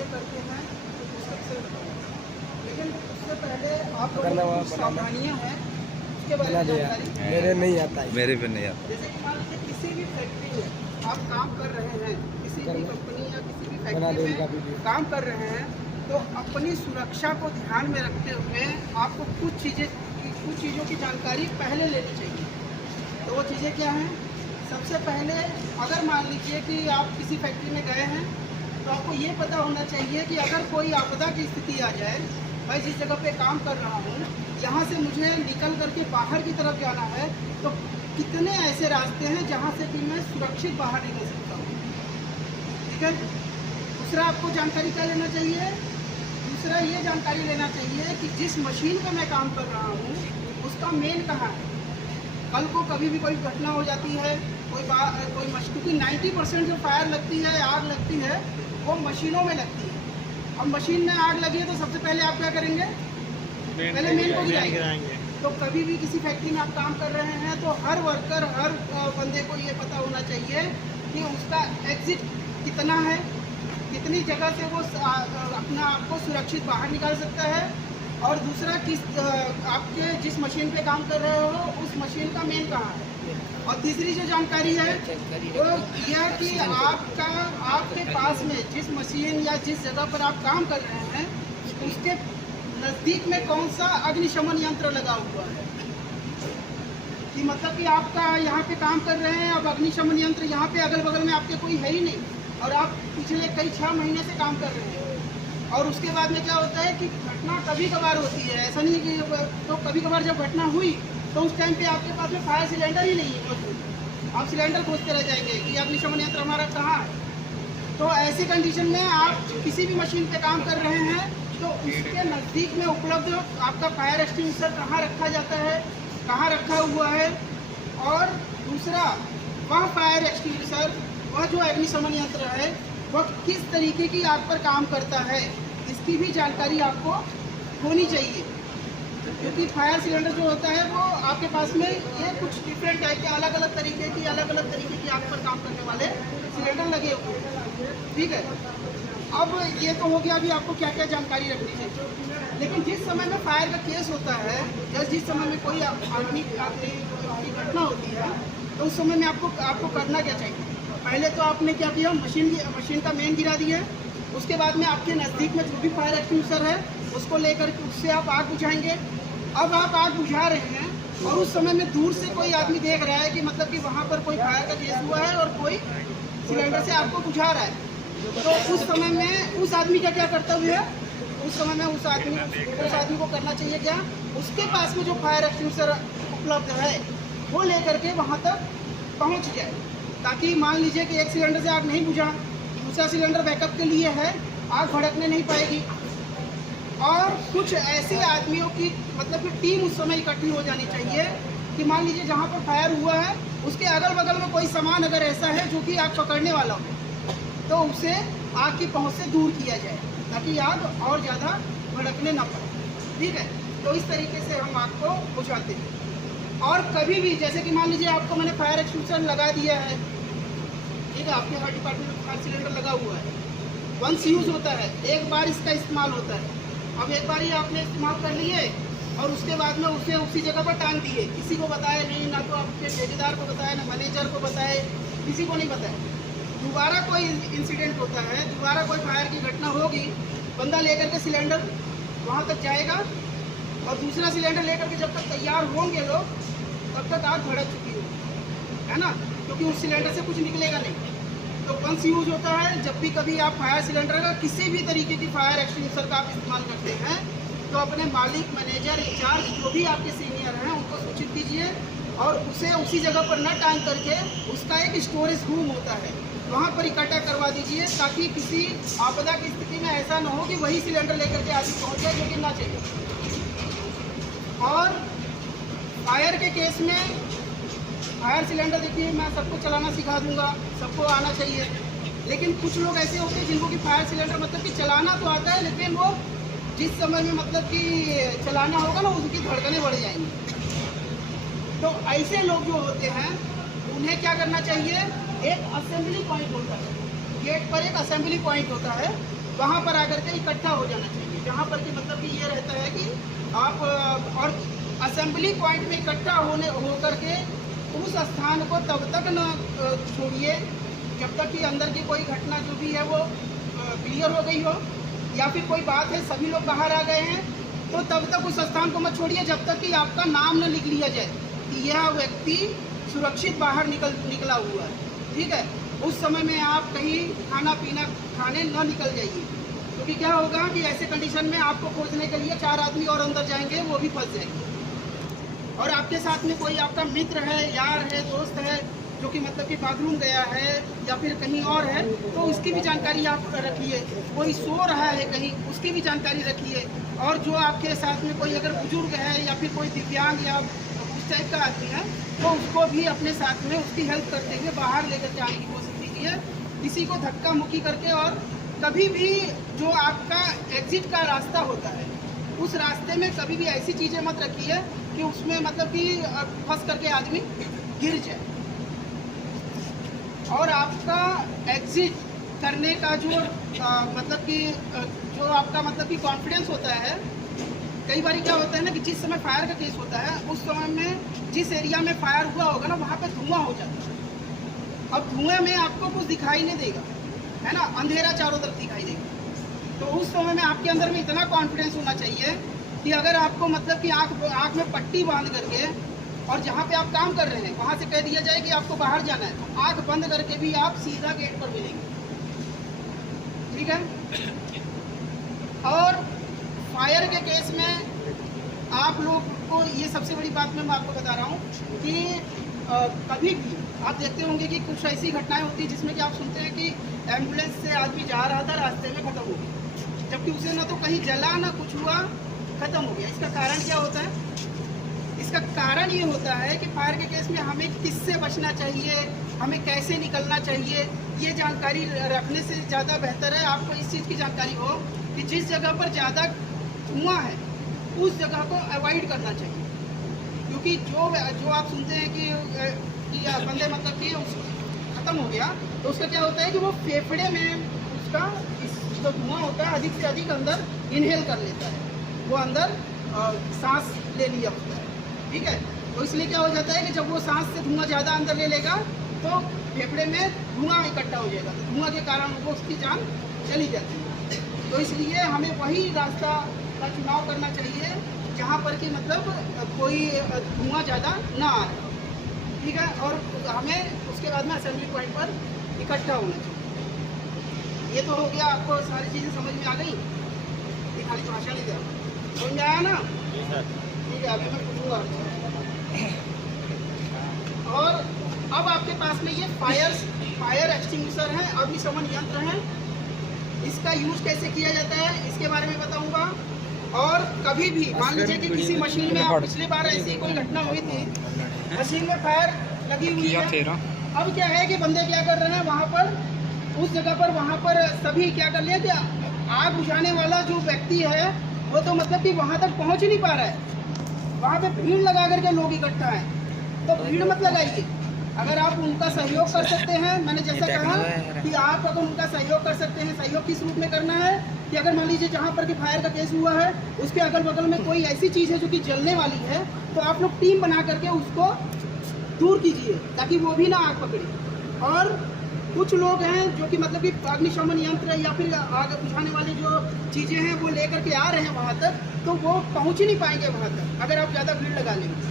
कैसे करते हैं तो सबसे बताऊँगा, लेकिन उससे पहले आप लोगों को कुछ सावधानियाँ हैं उसके बारे में जानकारी। मेरे नहीं आता है। मेरे पे नहीं आता। जैसे कि मान लीजिए किसी भी फैक्ट्री में आप काम कर रहे हैं, किसी भी कंपनी या किसी भी फैक्ट्री में काम कर रहे हैं, तो अपनी सुरक्षा को ध्यान में रखते हुए आपको कुछ चीज़ों की जानकारी पहले लेनी चाहिए। तो वो चीज़ें क्या हैं? सबसे पहले अगर मान लीजिए कि आप किसी फैक्ट्री में गए हैं, तो आपको ये पता होना चाहिए कि अगर कोई आपदा की स्थिति आ जाए, मैं जिस जगह पे काम कर रहा हूँ यहाँ से मुझे निकल करके बाहर की तरफ जाना है, तो कितने ऐसे रास्ते हैं जहाँ से कि मैं सुरक्षित बाहर निकल सकता हूँ। ठीक है। दूसरा आपको जानकारी क्या लेना चाहिए? दूसरा ये जानकारी लेना चाहिए कि जिस मशीन पे मैं काम कर रहा हूँ उसका मेन कहाँ है। कल को कभी भी कोई घटना हो जाती है, क्योंकि 90% जो फायर लगती है, आग लगती है, वो मशीनों में लगती है। अब मशीन में आग लगी है तो सबसे पहले आप क्या करेंगे? पहले मेन को गिराएंगे। तो कभी भी किसी फैक्ट्री में आप काम कर रहे हैं तो हर वर्कर, हर बंदे को ये पता होना चाहिए कि उसका एग्जिट कितना है, कितनी जगह से वो अपना आप को सुरक्षित बाहर निकाल सकता है, और दूसरा आपके जिस मशीन पे काम कर रहे हो उस मशीन का मेन कहाँ है। और तीसरी जो जानकारी है वो यह कि आपके पास में जिस मशीन या जिस जगह पर आप काम कर रहे हैं उसके नज़दीक में कौन सा अग्निशमन यंत्र लगा हुआ है। कि मतलब कि आपका यहाँ पे काम कर रहे हैं, अब अग्निशमन यंत्र यहाँ पे अगल बगल में आपके कोई है ही नहीं, और आप पिछले कई 6 महीने से काम कर रहे हैं। और उसके बाद में क्या होता है कि घटना कभी कभार होती है, ऐसा नहीं कि तो कभी कभार जब घटना हुई तो उस टाइम पे आपके पास में फायर सिलेंडर ही नहीं है मौजूद। आप सिलेंडर खोजते रह जाएंगे कि अग्निशमन यंत्र हमारा कहाँ है। तो ऐसी कंडीशन में आप किसी भी मशीन पे काम कर रहे हैं तो उसके नज़दीक में उपलब्ध आपका फायर एक्सटिंग्विशर कहाँ रखा जाता है, कहाँ रखा हुआ है, और दूसरा वह फायर एक्सटिंग्विशर, वह जो अग्निशमन यंत्र है, वह किस तरीके की आग पर काम करता है, इसकी भी जानकारी आपको होनी चाहिए। क्योंकि फायर सिलेंडर जो होता है वो आपके पास में ये कुछ डिफरेंट टाइप के अलग अलग तरीके की आग पर काम करने वाले सिलेंडर लगे हुए हैं। ठीक है। अब ये तो हो गया अभी आपको क्या क्या जानकारी रखनी चाहिए। लेकिन जिस समय में फायर का केस होता है या जिस समय में कोई आदमी की घटना होती है तो उस समय में आपको करना क्या चाहिए? पहले तो आपने क्या किया, मशीन का मेन गिरा दिया। उसके बाद में आपके नज़दीक में जो भी फायर एक्सटिंग्विशर है उसको लेकर के उससे आप आग बुझाएंगे। अब आप आग बुझा रहे हैं और उस समय में दूर से कोई आदमी देख रहा है कि मतलब कि वहाँ पर कोई फायर का केस हुआ है और कोई सिलेंडर से आपको बुझा रहा है। तो उस समय में उस आदमी का क्या कर्तव्य है? उस समय में उस आदमी को करना चाहिए क्या, उसके पास में जो फायर एक्सटिंग्विशर उपलब्ध है वो लेकर के वहाँ तक पहुँच जाए, ताकि मान लीजिए कि एक सिलेंडर से आग नहीं बुझा, दूसरा सिलेंडर बैकअप के लिए है, आग भड़कने नहीं पाएगी। और कुछ ऐसे आदमियों की मतलब कि टीम उस समय इकट्ठी हो जानी चाहिए कि मान लीजिए जहाँ पर फायर हुआ है उसके अगल बगल में कोई सामान अगर ऐसा है जो कि आग पकड़ने वाला हो तो उसे आग की पहुँच से दूर किया जाए, ताकि आग और ज़्यादा भड़कने ना पाए। ठीक है। तो इस तरीके से हम आग को बुझाते हैं। और कभी भी जैसे कि मान लीजिए आपको मैंने फायर एक्सटिंग्विशर लगा दिया है, ठीक है, आपके हर डिपार्टमेंट में फायर सिलेंडर लगा हुआ है, वंस यूज़ होता है, एक बार इसका इस्तेमाल होता है। अब एक बार ही आपने इस्तेमाल कर लिए और उसके बाद में उसे उसी जगह पर टांग दिए, किसी को बताया नहीं, ना तो आपके ठेकेदार को बताया, ना मैनेजर को बताए, किसी को नहीं बताया। दोबारा कोई इंसिडेंट होता है, दोबारा कोई फायर की घटना होगी, बंदा लेकर के सिलेंडर वहाँ तक जाएगा और दूसरा सिलेंडर लेकर के जब तक तैयार होंगे लोग तब तक आग भड़क चुकी होगी, है ना, क्योंकि उस सिलेंडर से कुछ निकलेगा नहीं। तो वंस यूज होता है, जब भी कभी आप फायर सिलेंडर का किसी भी तरीके की फायर एक्सटिंग्विशर का आप इस्तेमाल करते हैं तो अपने मालिक, मैनेजर, इंचार्ज जो भी आपके सीनियर हैं उनको सूचित कीजिए और उसे उसी जगह पर न टांग करके उसका एक स्टोरेज रूम होता है वहाँ पर इकट्ठा करवा दीजिए, ताकि किसी आपदा की स्थिति में ऐसा न हो कि वही सिलेंडर लेकर के आदमी पहुँच जाए, जो कि ना चाहिए। और फायर के केस में फायर सिलेंडर देखिए मैं सबको चलाना सिखा दूंगा, सबको आना चाहिए, लेकिन कुछ लोग ऐसे होते हैं जिनको कि फायर सिलेंडर मतलब कि चलाना तो आता है, लेकिन वो जिस समय में मतलब कि चलाना होगा ना उनकी धड़कनें बढ़ जाएंगी। तो ऐसे लोग जो होते हैं उन्हें क्या करना चाहिए, एक असेंबली पॉइंट होता है, गेट पर एक असेंबली पॉइंट होता है, वहाँ पर आकर के इकट्ठा हो जाना चाहिए, जहाँ पर कि मतलब कि ये रहता है कि आप और असेंबली पॉइंट में इकट्ठा होकर के उस स्थान को तब तक न छोड़िए जब तक कि अंदर की कोई घटना जो भी है वो क्लियर हो गई हो, या फिर कोई बात है सभी लोग बाहर आ गए हैं तो तब तक उस स्थान को मत छोड़िए जब तक कि आपका नाम न लिख लिया जाए कि यह व्यक्ति सुरक्षित बाहर निकला हुआ है। ठीक है, उस समय में आप कहीं खाना पीना खाने न निकल जाइए, क्योंकि क्या होगा कि ऐसे कंडीशन में आपको खोजने के लिए 4 आदमी और अंदर जाएंगे, वो भी फंस जाएंगे। और आपके साथ में कोई आपका मित्र है, यार है, दोस्त है जो कि मतलब कि बाथरूम गया है या फिर कहीं और है, तो उसकी भी जानकारी आप रखिए। कोई सो रहा है कहीं, उसकी भी जानकारी रखिए। और जो आपके साथ में कोई अगर बुजुर्ग है या फिर कोई दिव्यांग या उस टाइप का आदमी है तो उसको भी अपने साथ में उसकी हेल्प करते हुए बाहर लेकर के आने की कोशिश कीजिए, किसी को धक्का मुक्की करके। और कभी भी जो आपका एग्जिट का रास्ता होता है उस रास्ते में कभी भी ऐसी चीज़ें मत रखिए कि उसमें मतलब कि फंस करके आदमी गिर जाए। और आपका एग्जिट करने का जो मतलब कि जो आपका मतलब कि कॉन्फिडेंस होता है, कई बार क्या होता है ना कि जिस समय फायर का केस होता है उस समय में जिस एरिया में फायर हुआ होगा ना वहाँ पे धुआं हो जाता है। अब धुएं में आपको कुछ दिखाई नहीं देगा, है ना, अंधेरा चारों तरफ दिखाई देगा। तो उस समय में आपके अंदर में इतना कॉन्फिडेंस होना चाहिए कि अगर आपको मतलब कि आँख में पट्टी बांध करके और जहाँ पे आप काम कर रहे हैं वहाँ से कह दिया जाए कि आपको बाहर जाना है, तो आँख बंद करके भी आप सीधा गेट पर मिलेंगे। ठीक है। और फायर के केस में आप लोग को ये सबसे बड़ी बात मैं आपको बता रहा हूँ कि कभी भी आप देखते होंगे कि कुछ ऐसी घटनाएं होती है जिसमें कि आप सुनते हैं कि एम्बुलेंस से आदमी जा रहा था, रास्ते में ख़त्म हो गया, जबकि उसे ना तो कहीं जला ना कुछ हुआ, ख़त्म हो गया। इसका कारण क्या होता है? इसका कारण ये होता है कि फायर के केस में हमें किससे बचना चाहिए, हमें कैसे निकलना चाहिए, ये जानकारी रखने से ज़्यादा बेहतर है आपको इस चीज़ की जानकारी हो कि जिस जगह पर ज़्यादा धुआं है उस जगह को अवॉइड करना चाहिए। क्योंकि जो आप सुनते हैं कि बंदे मतलब कि ख़त्म हो गया, तो उसका क्या होता है कि वो फेफड़े में उसका जो धुआं होता है अधिक से अधिक अंदर इनहेल कर लेता है, वो अंदर सांस ले लिया होता है। ठीक है, तो इसलिए क्या हो जाता है कि जब वो सांस से धुआं ज़्यादा अंदर ले लेगा तो फेफड़े में धुआं इकट्ठा हो जाएगा, तो धुआं के कारण वो उसकी जान चली जाती है। तो इसलिए हमें वही रास्ता का चुनाव करना चाहिए जहाँ पर कि मतलब कोई धुआं ज़्यादा ना आ रहा। ठीक है, और हमें उसके बाद में असेंबली पॉइंट पर इकट्ठा होना चाहिए। ये तो हो गया, आपको सारी चीज़ें समझ में आ गई, ये खाली भाषा नहीं दिया, समझ में आया ना? ठीक है, अभी मैं पूछूंगा। और अब आपके पास में ये फायर एक्सटिंग्विशर है, अग्निशमन यंत्र है, इसका यूज कैसे किया जाता है इसके बारे में बताऊंगा। और कभी भी मान लीजिए कि किसी मशीन में, पिछली बार ऐसी कोई घटना हुई थी, मशीन में फायर लगी हुई है, अब क्या है कि बंदे क्या कर रहे हैं वहाँ पर उस जगह पर, वहाँ पर सभी क्या कर लिया कि आग बुझाने वाला जो व्यक्ति है वो तो मतलब कि वहाँ तक पहुँच नहीं पा रहा है, वहाँ पे भीड़ लगा करके लोग इकट्ठा हैं, तो भीड़ मत लगाइए। अगर आप उनका सहयोग कर सकते हैं, मैंने जैसा कहा कि आप अगर उनका सहयोग कर सकते हैं, सहयोग किस रूप में करना है कि अगर मान लीजिए जहाँ पर कि फायर का केस हुआ है उसके अगल बगल में कोई ऐसी चीज़ है जो कि जलने वाली है, तो आप लोग टीम बना करके उसको दूर कीजिए ताकि वो भी ना आग पकड़े। और कुछ लोग हैं जो कि मतलब कि अग्निशमन यंत्र या फिर आग बुझाने वाली जो चीज़ें हैं वो लेकर के आ रहे हैं वहाँ तक, तो वो पहुँच ही नहीं पाएंगे वहाँ तक अगर आप ज़्यादा भीड़ लगा लेंगे।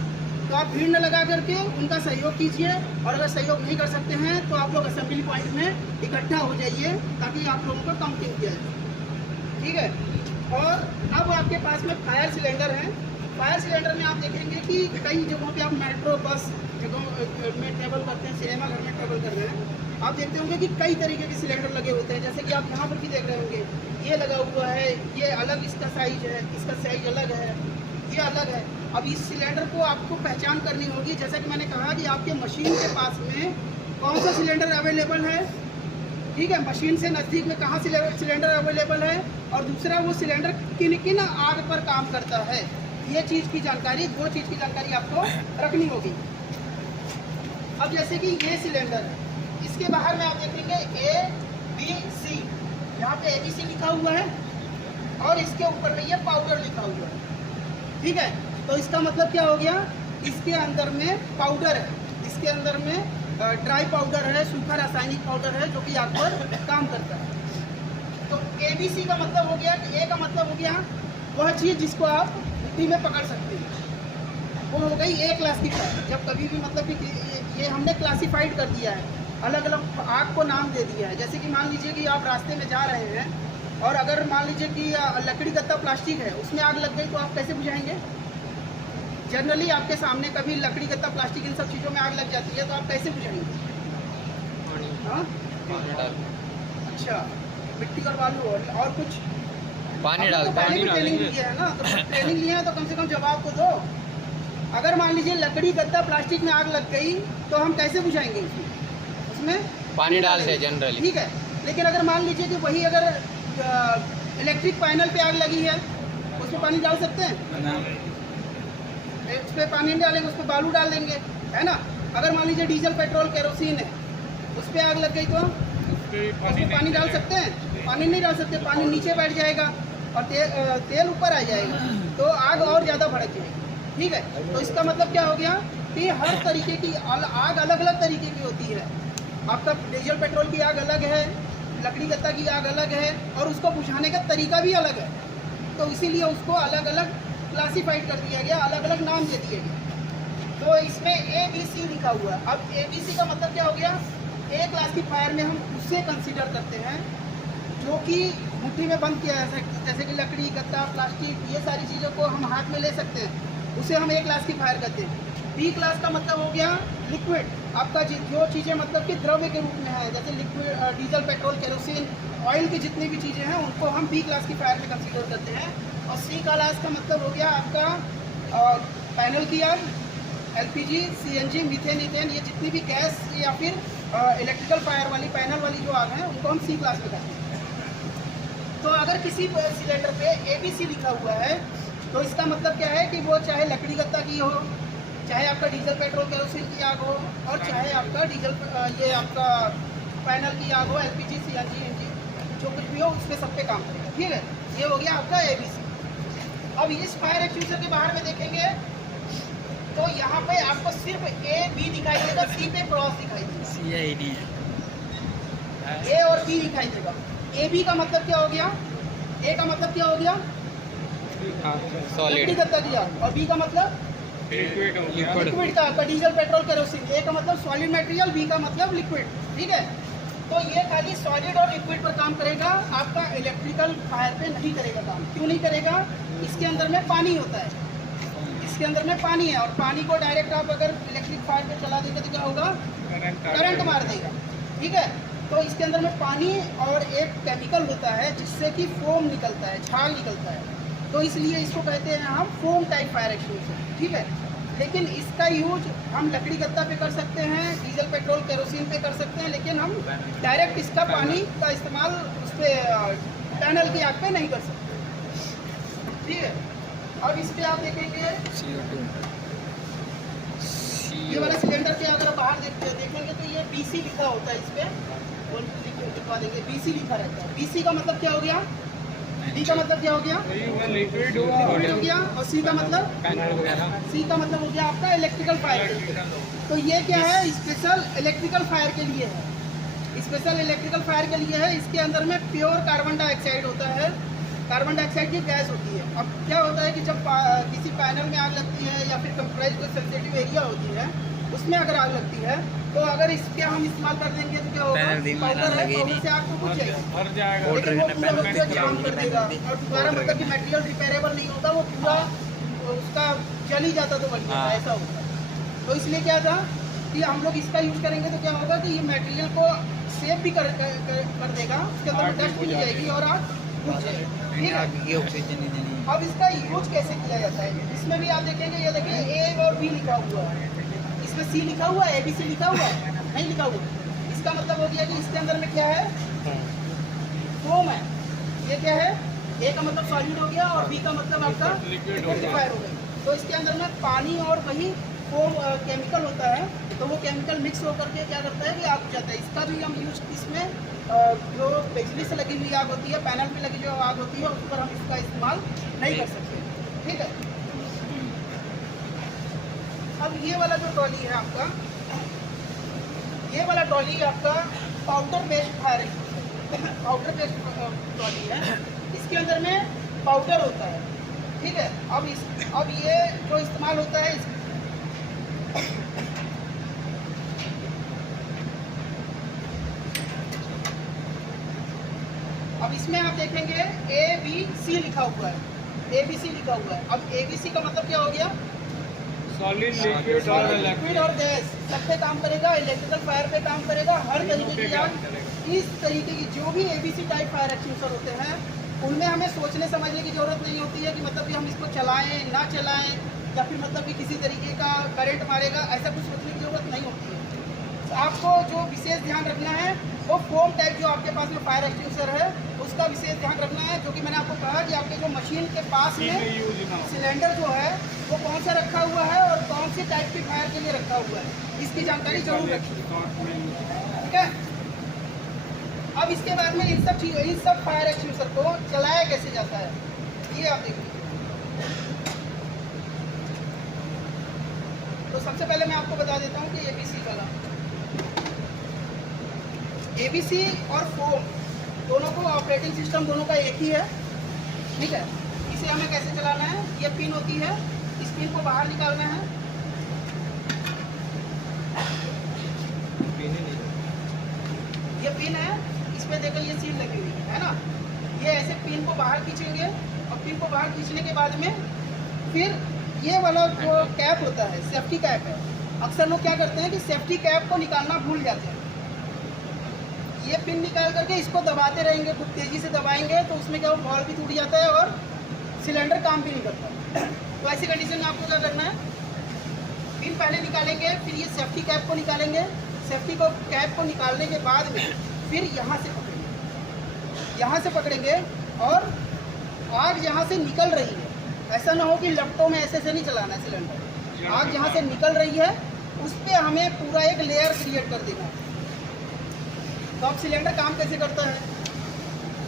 तो आप भीड़ न लगा करके उनका सहयोग कीजिए, और अगर सहयोग नहीं कर सकते हैं तो आप लोग असेंबली पॉइंट में इकट्ठा हो जाइए ताकि आप लोगों को काउंटिंग किया जाए। ठीक है, और अब आपके पास में फायर सिलेंडर है। फायर सिलेंडर में आप देखेंगे कि कई जगहों पे आप मेट्रो बस जगहों में ट्रेवल करते हैं, सिनेमा घर में ट्रेवल कर रहे हैं, आप देखते होंगे कि कई तरीके के सिलेंडर लगे होते हैं। जैसे कि आप यहाँ पर भी देख रहे होंगे, ये लगा हुआ है, ये अलग इसका साइज है, इसका साइज अलग है, ये अलग है। अब इस सिलेंडर को आपको पहचान करनी होगी, जैसा कि मैंने कहा कि आपके मशीन के पास में कौन सा सिलेंडर अवेलेबल है। ठीक है, मशीन से नज़दीक में कहाँ सिलेंडर अवेलेबल है, और दूसरा वो सिलेंडर किन किन आग पर काम करता है, ये चीज़ की जानकारी, दो चीज़ की जानकारी आपको रखनी होगी। अब जैसे कि ये सिलेंडर है, इसके बाहर में आप देखेंगे A, B, C, यहाँ पे ABC लिखा हुआ है और इसके ऊपर में ये पाउडर लिखा हुआ है, ठीक है। तो इसका मतलब क्या हो गया, इसके अंदर में पाउडर है, इसके अंदर में ड्राई पाउडर है, सूखा रासायनिक पाउडर है जो कि आग पर काम करता है। तो ABC का मतलब हो गया, A का मतलब हो गया वह चीज़ जिसको आप मिट्टी में पकड़ सकते हैं, वो हो गई A क्लास की फायर। जब कभी भी मतलब कि ये हमने क्लासिफाइड कर दिया है, अलग अलग आग को नाम दे दिया है। जैसे कि मान लीजिए कि आप रास्ते में जा रहे हैं और अगर मान लीजिए कि लकड़ी गत्ता प्लास्टिक है, उसमें आग लग गई तो आप कैसे बुझाएंगे? जनरली आपके सामने कभी लकड़ी गत्ता प्लास्टिक इन सब चीज़ों में आग लग जाती है तो आप कैसे बुझाएंगे? हाँ, अच्छा, मिट्टी और बालू और कुछ पानी डाल, तो पहले भी ट्रेनिंग ली है ना, तो ट्रेनिंग लिया है तो कम से कम जवाब तो दो। अगर मान लीजिए लकड़ी गत्ता प्लास्टिक में आग लग गई तो हम कैसे बुझाएंगे? उसमें पानी डाल से जनरली, ठीक है। लेकिन अगर मान लीजिए कि वही अगर इलेक्ट्रिक पैनल पे आग लगी है, उसमें पानी डाल सकते हैं? उस पर पानी नहीं डालेंगे, उस पर बालू डाल देंगे, है ना। अगर मान लीजिए डीजल पेट्रोल केरोसिन है, उस पर आग लग गई तो उसमें पानी डाल सकते हैं? पानी नहीं डाल सकते, पानी नीचे बैठ जाएगा और तेल ऊपर आ जाएगा, तो आग और ज़्यादा भड़क जाएगी, ठीक है। तो इसका मतलब क्या हो गया कि हर तरीके की आग अलग अलग तरीके की होती है। आपका डीजल पेट्रोल की आग अलग है, लकड़ी गत्ता की आग अलग है, और उसको बुझाने का तरीका भी अलग है। तो इसीलिए उसको अलग अलग क्लासीफाइड कर दिया गया, अलग अलग नाम दे दिए गए। तो इसमें ABC लिखा हुआ है। अब ABC का मतलब क्या हो गया, A क्लास की फायर में हम उससे कंसीडर करते हैं जो कि मुट्ठी में बंद किया है, जैसे कि लकड़ी गत्ता प्लास्टिक, ये सारी चीज़ों को हम हाथ में ले सकते हैं, उसे हम A क्लास की फायर कहते हैं। B क्लास का मतलब हो गया लिक्विड, आपका जो चीज़ें मतलब कि द्रव्य के रूप में है, जैसे liquid, diesel petrol kerosene, oil की जितनी भी चीज़ें हैं उनको हम B क्लास की फायर में कंसीडर करते हैं। और C क्लास का मतलब हो गया आपका पैनल की आग, LPG, CNG, मीथेन, इथेन, ये जितनी भी गैस या फिर इलेक्ट्रिकल फायर वाली पैनल वाली जो आग है उनको हम C क्लास में कहते हैं। तो अगर किसी सिलेंडर पे ABC लिखा हुआ है तो इसका मतलब क्या है कि वो चाहे लकड़ी गत्ता की हो, चाहे आपका डीजल पेट्रोल केरोसिन की आग हो, और चाहे आपका ये आपका पैनल की आग हो, LPG, CNG, जो कुछ भी हो उसमें सब पे काम करेगा, ठीक है। ये हो गया आपका ABC। अब इस फायर एक्सटिंग्विशर के बाहर में देखेंगे तो यहाँ पे आपको सिर्फ A, B दिखाई देगा, C पे क्रॉस दिखाई देगा, A और B दिखाई देगा। AB का मतलब क्या हो गया, A का मतलब क्या हो गया सॉलिड, गत्ता दिया, और B का मतलब लिक्विड का डीजल पेट्रोल केरोसिन। A का मतलब सॉलिड मटेरियल, B का मतलब लिक्विड, ठीक है। तो ये खाली सॉलिड और लिक्विड पर काम करेगा, आपका इलेक्ट्रिकल फायर पे नहीं करेगा काम। क्यों नहीं करेगा? इसके अंदर में पानी होता है, इसके अंदर में पानी है, और पानी को डायरेक्ट आप अगर इलेक्ट्रिक फायर पे चला देंगे तो क्या होगा, करंट मार देगा, ठीक है। तो इसके अंदर में पानी और एक केमिकल होता है जिससे कि फोम निकलता है, झाग निकलता है, तो इसलिए इसको कहते हैं हम फोम टाइप फायर एक्सटिंग्विशर, ठीक है। लेकिन इसका यूज हम लकड़ी गत्ता पे कर सकते हैं, डीजल पेट्रोल केरोसिन पे कर सकते हैं, लेकिन हम डायरेक्ट इसका पानी का इस्तेमाल उस पर पैनल की आग पे नहीं कर सकते, ठीक है। अब इस पर आप देखेंगे ये वाला सिलेंडर के अगर बाहर देखेंगे तो ये BC लिखा होता है, इस पर लिखवा देंगे BC लिखा रहता है। BC का मतलब क्या हो गया, D का मतलब क्या हो गया, लिक्विड हो गया, और C का मतलब हो गया आपका इलेक्ट्रिकल फायर के लिए। तो ये क्या है, स्पेशल इलेक्ट्रिकल फायर के लिए है, स्पेशल इलेक्ट्रिकल फायर के लिए है। इसके अंदर में प्योर कार्बन डाइऑक्साइड होता है, कार्बन डाइऑक्साइड की गैस होती है। अब क्या होता है कि जब किसी पैनल में आग लगती है या फिर कंप्रेस्ड कोई सेंसिटिव एरिया होती है उसमें अगर आग लगती है, तो अगर इसके हम इस्तेमाल कर देंगे तो क्या होगा, पाउडर है, पाउडर से आग तो बुझ जाएगी, लेकिन वो पूरा वक्त काम कर देगा, और दोबारा मतलब कि मटेरियल रिपेयरेबल नहीं होता, वो पूरा उसका जल ही जाता तो बन जाता, ऐसा होता है। तो इसलिए क्या था कि हम लोग इसका यूज करेंगे तो क्या होगा कि ये मटेरियल को सेव भी कर देगा, उसके अंदर डस्ट भी नहीं जाएगी और आग बुझ जाएगी, ठीक है। अब इसका यूज कैसे किया जाता है, इसमें भी आप देखेंगे, ये देखिए A और B लिखा हुआ है, इसमें C लिखा हुआ है, ABC लिखा हुआ है, नहीं लिखा हुआ। इसका मतलब हो गया कि इसके अंदर में क्या है, फोम है। ये क्या है, A का मतलब सॉलिड हो गया और B का मतलब आपका लिक्विड हो गया। तो इसके अंदर में पानी और वही फोम केमिकल होता है, तो वो केमिकल मिक्स होकर के क्या करता है कि आग बुझाता है। इसका भी हम यूज इसमें जो बिजली से लगी हुई आग होती है, पैनल पे लगी जो आग होती है, उस पर हम इसका इस्तेमाल नहीं कर सकते। ठीक है। अब ये वाला जो ट्रॉली है आपका, ये वाला ट्रॉली आपका powder based fire powder based trolley है। इसके अंदर में पाउडर होता है। ठीक है। अब ये जो इस्तेमाल होता है अब इसमें आप देखेंगे ABC लिखा हुआ है, ABC लिखा हुआ है। अब ABC का मतलब क्या हो गया? सॉलिड, लिक्विड और गैस सब पे काम करेगा, इलेक्ट्रिकल फायर पे काम करेगा, हर तरीके की आग। इस तरीके की जो भी ABC टाइप फायर एक्सटिंग्विशर होते हैं, उनमें हमें सोचने समझने की जरूरत नहीं होती है कि मतलब कि हम इसको चलाएं ना चलाएं, या फिर मतलब कि किसी तरीके का करंट मारेगा, ऐसा कुछ सोचने की जरूरत नहीं होती है। तो आपको जो विशेष ध्यान रखना है वो फोम टाइप जो आपके पास में फायर एक्सटिंग्विशर है उसका विशेष ध्यान रखना है। जो कि मैंने आपको कहा कि आपके जो मशीन के पास में सिलेंडर जो है वो कौन सा रखा हुआ है और कौन सी टाइप की फायर के लिए रखा हुआ है, इसकी जानकारी जरूर रखिए। ठीक है। अब इसके बाद में इन सब फायर एक्सटिंग्विशर को चलाया कैसे जाता है, ये आप देखिए। तो सबसे पहले मैं आपको बता देता हूँ कि ABC वाला, ABC और फोम दोनों को ऑपरेटिंग सिस्टम दोनों का एक ही है। ठीक है। इसे हमें कैसे चलाना है, ये पिन होती है, इस पिन को बाहर निकालना है। ये पिन है, इसमें देखो ये सील लगी हुई है ना। ये ऐसे पिन को बाहर खींचेंगे और पिन को बाहर खींचने के बाद में फिर ये वाला जो कैप होता है, सेफ्टी कैप है। अक्सर लोग क्या करते हैं कि सेफ्टी कैप को निकालना भूल जाते हैं। ये पिन निकाल करके इसको दबाते रहेंगे, खूब तेज़ी से दबाएंगे तो उसमें क्या बॉल भी टूट जाता है और सिलेंडर काम भी नहीं करता। तो ऐसी कंडीशन में आपको क्या करना है, पिन पहले निकालेंगे, फिर ये सेफ्टी कैप को निकालेंगे। सेफ्टी को कैप को निकालने के बाद में फिर यहाँ से पकड़ेंगे, यहाँ से पकड़ेंगे और आग यहाँ से निकल रही है, ऐसा ना हो कि लपटों में ऐसे नहीं चलाना है सिलेंडर। आग जहाँ से निकल रही है उस पर हमें पूरा एक लेयर क्रिएट कर देना है। तो अब सिलेंडर काम कैसे करता है,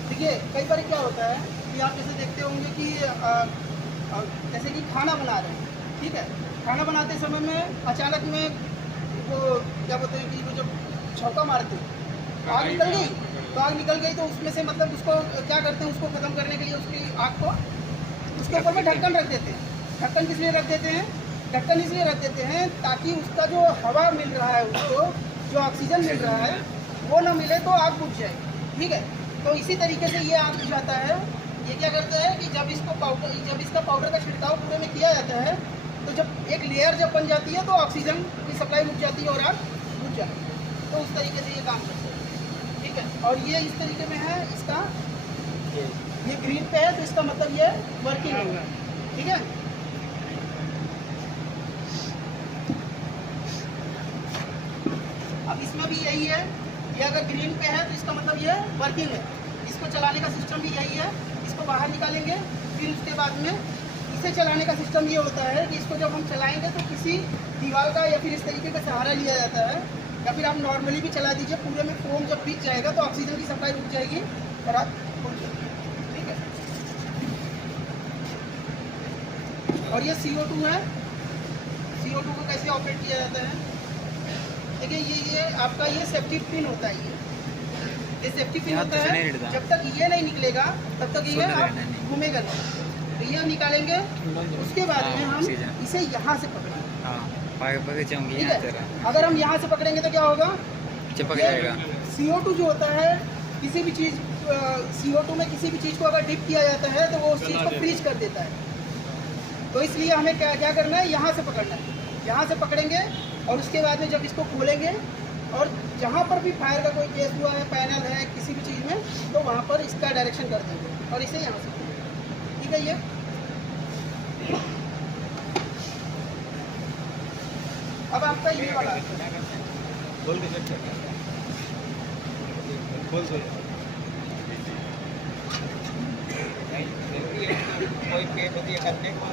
देखिए कई बार क्या होता है कि आप जैसे देखते होंगे कि जैसे कि खाना बना रहे हैं। ठीक है। खाना बनाते समय में अचानक में वो क्या बोलते हैं कि वो जब छौका मारते हैं, आग निकल गई, तो आग निकल गई तो उसमें से मतलब उसको क्या करते हैं, उसको ख़त्म करने के लिए उसकी आग को उसके ऊपर में ढक्कन रख देते हैं। ढक्कन किस लिए रख देते हैं, ढक्कन इसलिए रख देते हैं ताकि उसका जो हवा मिल रहा है, उसको जो ऑक्सीजन मिल रहा है वो ना मिले तो आग बुझ जाए। ठीक है। तो इसी तरीके से ये आग बुझाता है। ये क्या करता है कि जब इसका पाउडर का छिड़काव पूरे में किया जाता है तो जब एक लेयर जब बन जाती है तो ऑक्सीजन की सप्लाई रुक जाती है और आग बुझ जाती है। तो उस तरीके से ये काम करता है। ठीक है। और ये इस तरीके में है, इसका ये ग्रीन पे है तो इसका मतलब ये वर्किंग होगा। ठीक है। अब इसमें भी यही है, ये अगर ग्रीन पे है तो इसका मतलब ये वर्किंग है। इसको चलाने का सिस्टम भी यही है। इसको बाहर निकालेंगे, फिर उसके बाद में इसे चलाने का सिस्टम ये होता है कि इसको जब हम चलाएंगे तो किसी दीवार का या फिर इस तरीके का सहारा लिया जाता है, या फिर आप नॉर्मली भी चला दीजिए। पूरे में फोम जब बीत जाएगा तो ऑक्सीजन की सप्लाई रुक जाएगी और आग बुझ जाएगी। ठीक है। और ये CO2 है। CO2 को कैसे ऑपरेट किया जाता है, देखिए ये आपका ये सेफ्टी पिन होता है। ये सेफ्टी पिन होता है। जब तक ये नहीं निकलेगा तब तक ये घूमेगा नहीं। तो ये निकालेंगे, उसके बाद में हम इसे यहाँ से पकड़ेंगे। ठीक है। अगर हम यहाँ से पकड़ेंगे तो क्या होगा, चिपक जाएगा। CO2 जो होता है, किसी भी चीज़ CO2 में किसी भी चीज़ को अगर डिप किया जाता है तो वो उस चीज़ को फ्रीज कर देता है। तो इसलिए हमें क्या करना है, यहाँ से पकड़ना है। यहाँ से पकड़ेंगे और उसके बाद में जब इसको खोलेंगे और जहाँ पर भी फायर का कोई केस हुआ है, पैनल है, किसी भी चीज़ में, तो वहाँ पर इसका डायरेक्शन कर देंगे और इसे यहाँ से खोलेंगे। ठीक है। ये अब आपका ये वाला खोल के चेक कर, खोल दो। कोई पेट होती है करने को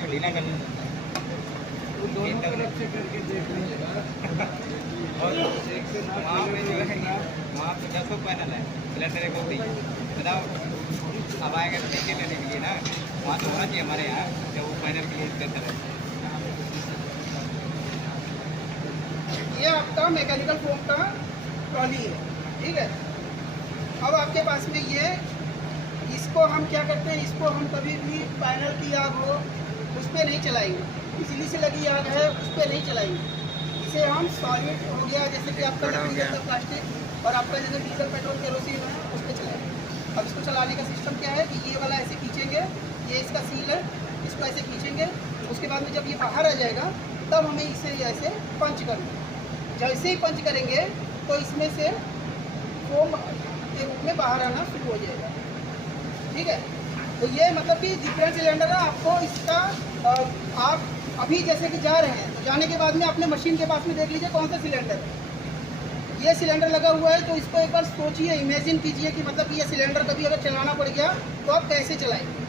तो ढीला करना। दोनों तरफ से करके देख लीजिएगा। और वहाँ पे जो है वहाँ पे 10 पैनल है, सिलेंडर एक होगी बताओ। अब आएगा तो देखे लेने के लिए ना, वहाँ तो होना चाहिए हमारे यहाँ जब वो पैनल के लिए स्पेशल है। ये आपका मैकेनिकल फोम का ट्रॉली है, ठीक है। अब आपके पास में ये, इसको हम क्या करते हैं, इसको हम कभी भी पैनल की आग हो उस पर नहीं चलाएंगे, बिजली से लगी आग है उस पर नहीं चलाएंगे। इसे हम सॉलिड हो गया जैसे कि आपका प्लास्टिक और आपका जैसे डीजल पेट्रोल केरोसिन है उस पर चलाएंगे। अब इसको चलाने का सिस्टम क्या है कि ये वाला ऐसे खींचेंगे, ये इसका सील है, इसको ऐसे खींचेंगे, उसके बाद में जब ये बाहर आ जाएगा तब हमें इसे ऐसे पंच करना। जैसे ही पंच करेंगे तो इसमें से फोम के रूप में बाहर आना शुरू हो जाएगा, ठीक है। तो ये मतलब कि डिफरेंट सिलेंडर है। आपको इसका आप अभी जैसे कि जा रहे हैं तो जाने के बाद में अपने मशीन के पास में देख लीजिए कौन सा सिलेंडर है। ये सिलेंडर लगा हुआ है तो इसको एक बार सोचिए, इमेजिन कीजिए कि मतलब ये सिलेंडर कभी अगर चलाना पड़ गया तो आप कैसे चलाएंगे।